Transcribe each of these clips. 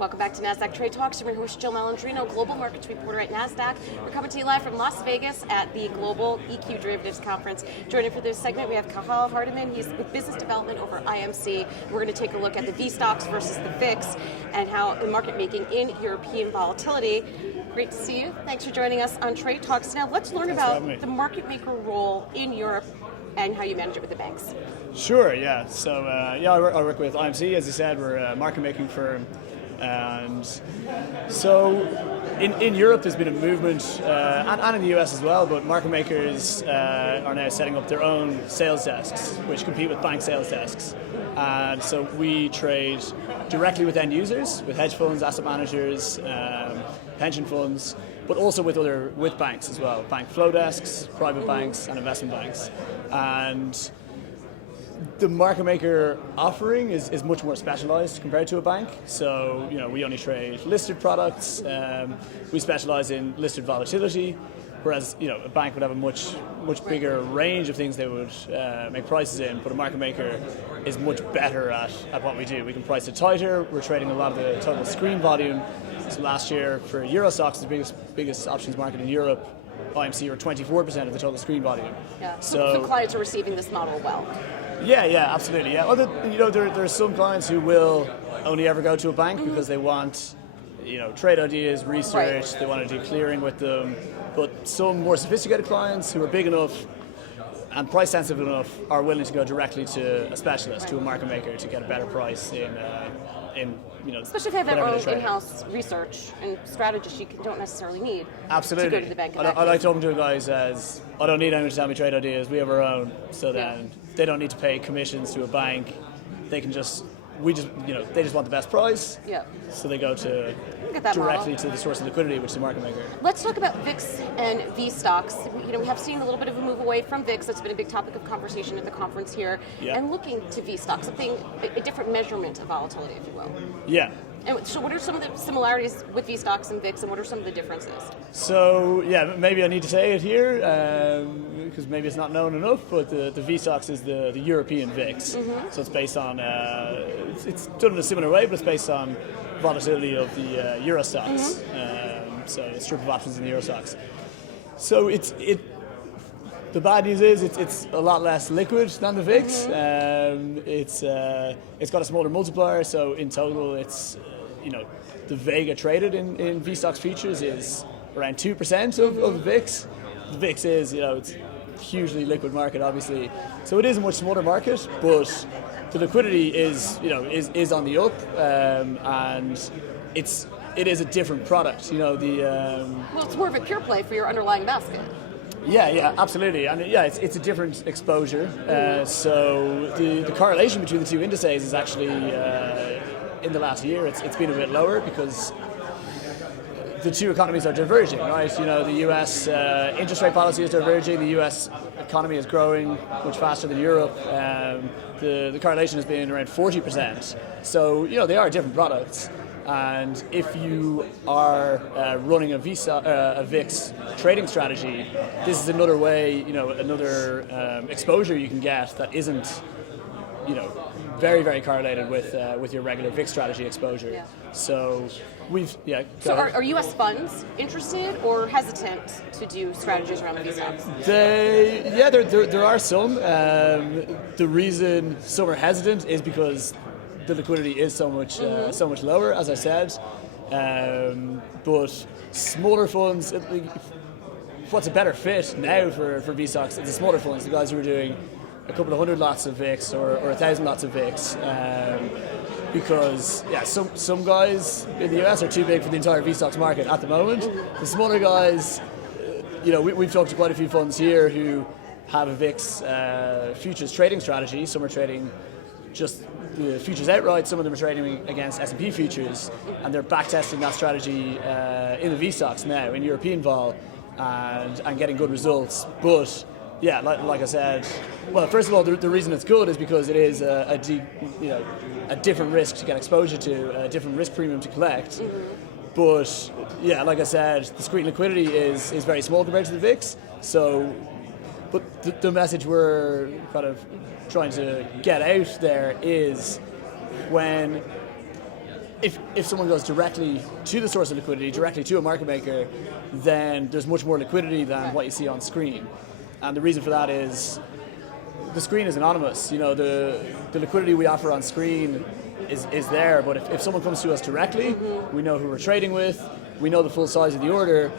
Welcome back to Nasdaq Trade Talks. I'm your host, Jill Malandrino, Global Markets Reporter at Nasdaq. We're coming to you live from Las Vegas at the Global EQ Derivatives Conference. Joining for this segment, we have Cathal Hardiman. He's with Business Development over IMC. We're going to take a look at the VSTOXX versus the VIX and how the market making in European volatility. Great to see you. Thanks for joining us on Trade Talks. Now, let's learn about the market maker role in Europe and how you manage it with the banks. Sure, yeah. So, I work with IMC. As you said, we're a market making firm. And so in Europe there's been a movement, and in the US as well, but market makers are now setting up their own sales desks, which compete with bank sales desks. And so we trade directly with end users, with hedge funds, asset managers, pension funds, but also with banks as well, bank flow desks, private banks, and investment banks. And the market maker offering is much more specialized compared to a bank. So, we only trade listed products. We specialize in listed volatility, whereas, a bank would have a much bigger range of things they would make prices in, but a market maker is much better at what we do. We can price it tighter. We're trading a lot of the total screen volume. So last year for VSTOXX, the biggest options market in Europe, IMC were 24% of the total screen volume. Yeah. So clients are receiving this model well. Yeah, absolutely. Yeah. There are some clients who will only ever go to a bank because they want, trade ideas, research. Right. They want to do clearing with them. But some more sophisticated clients who are big enough and price sensitive enough are willing to go directly to a specialist, to a market maker, to get a better price in especially if they have their own in-house research and strategists you don't necessarily need. Absolutely. To go to the bank. I like talking to guys as, I don't need anyone to tell me trade ideas, we have our own, so then they don't need to pay commissions to a bank. They can they just want the best price. Yeah. So they go directly to the source of liquidity, which is the market maker. Let's talk about VIX and VSTOXX. We have seen a little bit of a move away from VIX. That's been a big topic of conversation at the conference here. Yeah. And looking to VSTOXX, a different measurement of volatility, if you will. Yeah. And so what are some of the similarities with VSTOXX and VIX, and what are some of the differences? So, maybe I need to say it here, because maybe it's not known enough, but the VSTOXX is the European VIX. Mm-hmm. So it's based on, it's done in a similar way, but it's based on volatility of the VSTOXX. Mm-hmm. So a strip of options in the VSTOXX. So the bad news is it's a lot less liquid than the VIX. Mm-hmm. It's got a smaller multiplier, so in total it's the Vega traded in VSTOXX futures is around 2% of the VIX. The VIX is it's a hugely liquid market, obviously, so it is a much smaller market, but the liquidity is on the up, and it is a different product. Well, it's more of a pure play for your underlying basket. Yeah, absolutely, and it's a different exposure. So the correlation between the two indices is actually in the last year it's been a bit lower because the two economies are diverging, right? The U.S. Interest rate policy is diverging. The U.S. economy is growing much faster than Europe. The correlation has been around 40%. So they are different products. And if you are running a VIX trading strategy, this is another way, another exposure you can get that isn't, very, very correlated with your regular VIX strategy exposure. Yeah. So So are U.S. funds interested or hesitant to do strategies around the VSTOXX? There are some. The reason some are hesitant is because the liquidity is so much lower, as I said. But smaller funds, what's a better fit now for VSTOXX? It's the smaller funds, the guys who are doing a couple of hundred lots of VIX or 1,000 lots of VIX. Because some guys in the US are too big for the entire VSTOXX market at the moment. The smaller guys, we've talked to quite a few funds here who have a VIX futures trading strategy. Some are trading just the futures outright, some of them are trading against S&P futures, and they're backtesting that strategy in the VSTOXX now, in European vol, and getting good results. But like I said, well, first of all, the reason it's good is because it is a different risk to get exposure to, a different risk premium to collect. Mm-hmm. But like I said, the screen liquidity is very small compared to the VIX. So, but the message we're kind of trying to get out there is if if someone goes directly to the source of liquidity, directly to a market maker, then there's much more liquidity than what you see on screen. And the reason for that is the screen is anonymous. You know, the liquidity we offer on screen is there, but if someone comes to us directly, we know who we're trading with, we know the full size of the order,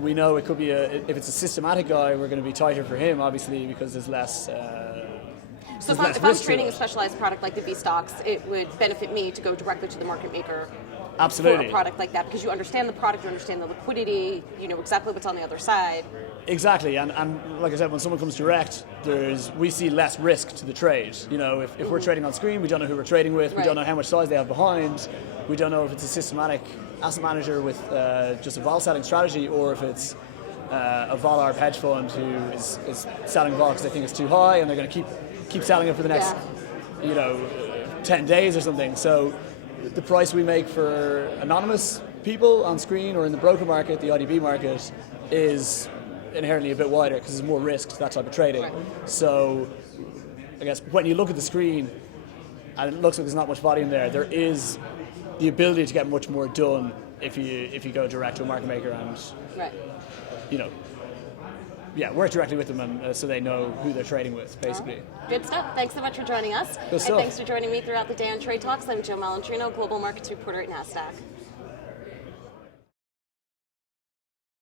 we know it could be if it's a systematic guy, we're going to be tighter for him, obviously, because there's less. So if I'm trading a specialized product like the VSTOXX, it would benefit me to go directly to the market maker. Absolutely. For a product like that, because you understand the product, you understand the liquidity, you know exactly what's on the other side. Exactly, and like I said, when someone comes direct, we see less risk to the trade. You know, if we're trading on screen, we don't know who we're trading with, we don't know how much size they have behind, we don't know if it's a systematic asset manager with just a vol selling strategy, or if it's a vol arb hedge fund who is selling vol because they think it's too high, and they're going to keep selling it for the next 10 days or something. So the price we make for anonymous people on screen or in the broker market, the IDB market, is inherently a bit wider because there's more risk to that type of trading. Right. So I guess when you look at the screen and it looks like there's not much volume there is the ability to get much more done if you go direct to a market maker and you know, work directly with them, and so they know who they're trading with, basically. Good stuff. Thanks so much for joining us. Good stuff. And thanks for joining me throughout the day on Trade Talks. I'm Joe Malandrino, Global Markets Reporter at Nasdaq.